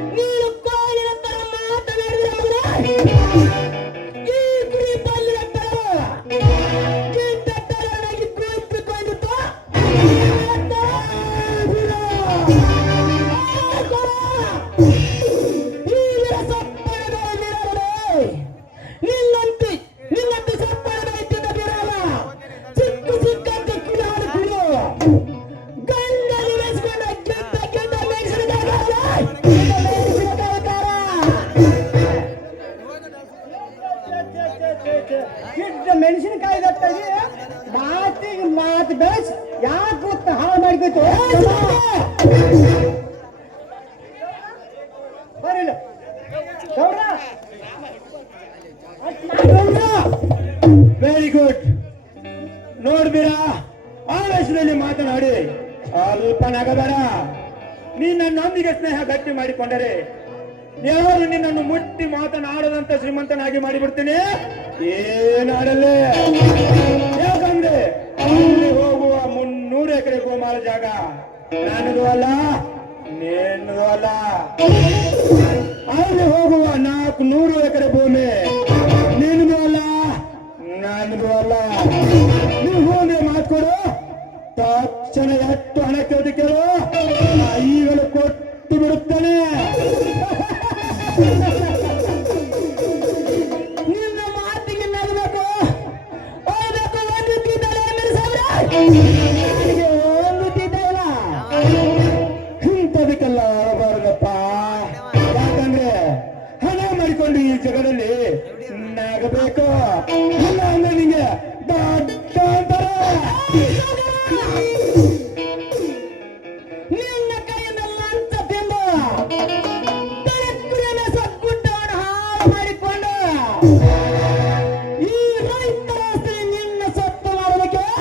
Me! Very good ನೋಡ್ಬಿರಾ ಆವೇಶದಲ್ಲಿ ಮಾತನಾಡಿ. ಸ್ವಲ್ಪ ನಗಬೇಡ ನಿನ್ನ ನೊಂದಿಗೆ ಸ್ನೇಹ ಗಟ್ಟಿ ಮಾಡಿಕೊಂಡರೆ, ಯಾರು ನಿನ್ನನ್ನು ಮುಟ್ಟಿ ಮಾತನಾಡದಂತ ಶ್ರೀಮಂತನಾಗಿ ಮಾಡಿಬಿಡ್ತೀನಿ? ಏನಾಡಲೇ? ಯಾಕಂದ್ರೆ ಅಲ್ಲಿ ಹೋಗುವ ಮುನ್ನೂರು ಎಕರೆ ಗೋಮಾಲ ಜಾಗ ನಾನದು ಅಲ್ಲ ನೀನು ಅಲ್ಲ. ಅಲ್ಲಿ ಹೋಗುವ ನಾಲ್ಕು ನೂರು ಎಕರೆ ಭೂಮಿ Thank.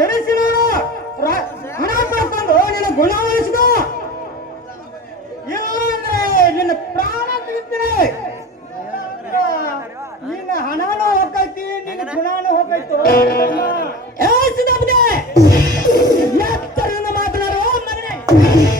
ತಿಳಿಸಿ ನಾನು ಹಣ ಮಾಡ್ಕೊಂಡು ಗುಣ ನಿನ್ನ ಹಣನೂ ನಿನ್ನ ಹೋಗೈತು. ಮಗನೇ!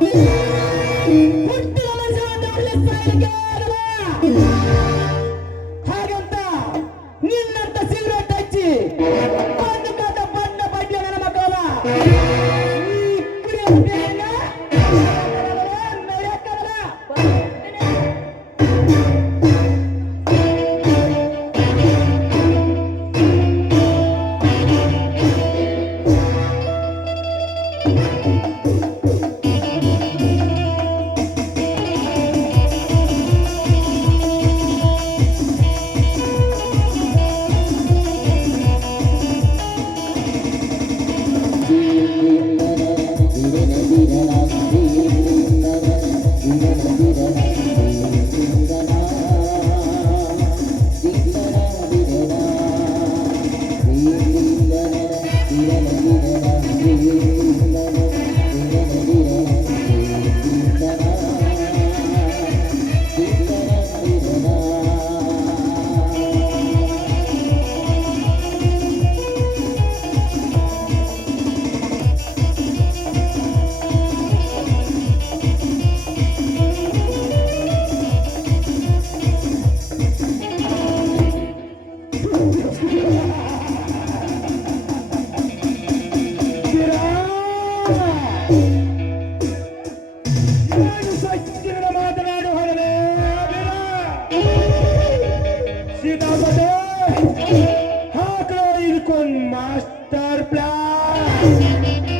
Put the on the left again. Sitapate Haklo Irkun Master Plan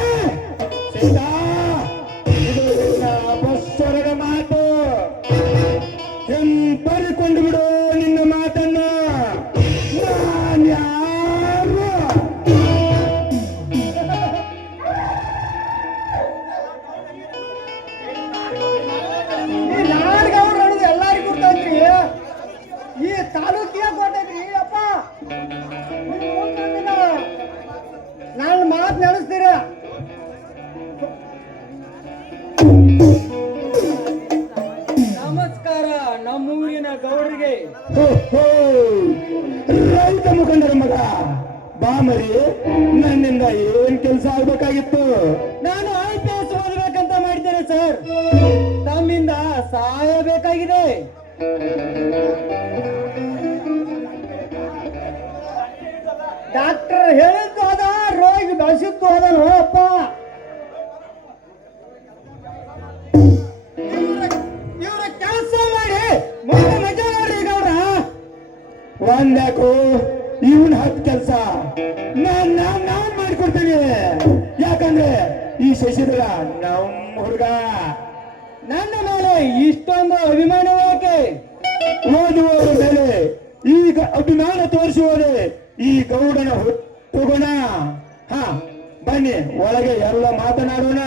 ನಮ್ಮೂರಿನ ಗೌರಿಗೆ. ರೈತ ಮುಖಂಡರ ಮಗ ಬಾಮರಿ ನನ್ನಿಂದ ಏನ್ ಕೆಲಸ ಆಗ್ಬೇಕಾಗಿತ್ತು? ನಾನು ಐ ಪಿ ಎಸ್ ಓದಬೇಕಂತ ಮಾಡಿದ್ದೇನೆ ಸರ್. ತಮ್ಮಿಂದ ಸಹಾಯ ಬೇಕಾಗಿದೆ. ಡಾಕ್ಟರ್ ಹೇಳಿದ್ದು ಅದ ರೋಗಿ ಬೆಳೆಸಿದ್ದು ಅದನ್ನು ಅಪ್ಪ ಒಂದ್ಯಾಕೋ? ಇವನ್ ಹತ್ ಕೆಲ್ಸ. ನಾನ್ ನಾನ್ ನಾನ್ ಮಾಡ್ಕೊಡ್ತೀನಿ. ಯಾಕಂದ್ರೆ ಈ ಶಶಿಧರ ನಮ್ ಹುಡುಗ. ನನ್ನ ಮೇಲೆ ಇಷ್ಟೊಂದು ಅಭಿಮಾನ ಯಾಕೆ? ಓದುವವರ ಮೇಲೆ ಈಗ ಅಭಿಮಾನ ತೋರಿಸುವುದು ಈ ಗೌಡನ ಹುಟ್ಟುಗುಣ. ಹಾ, ಬನ್ನಿ, ಒಳಗೆ ಎಲ್ಲ ಮಾತನಾಡೋಣ.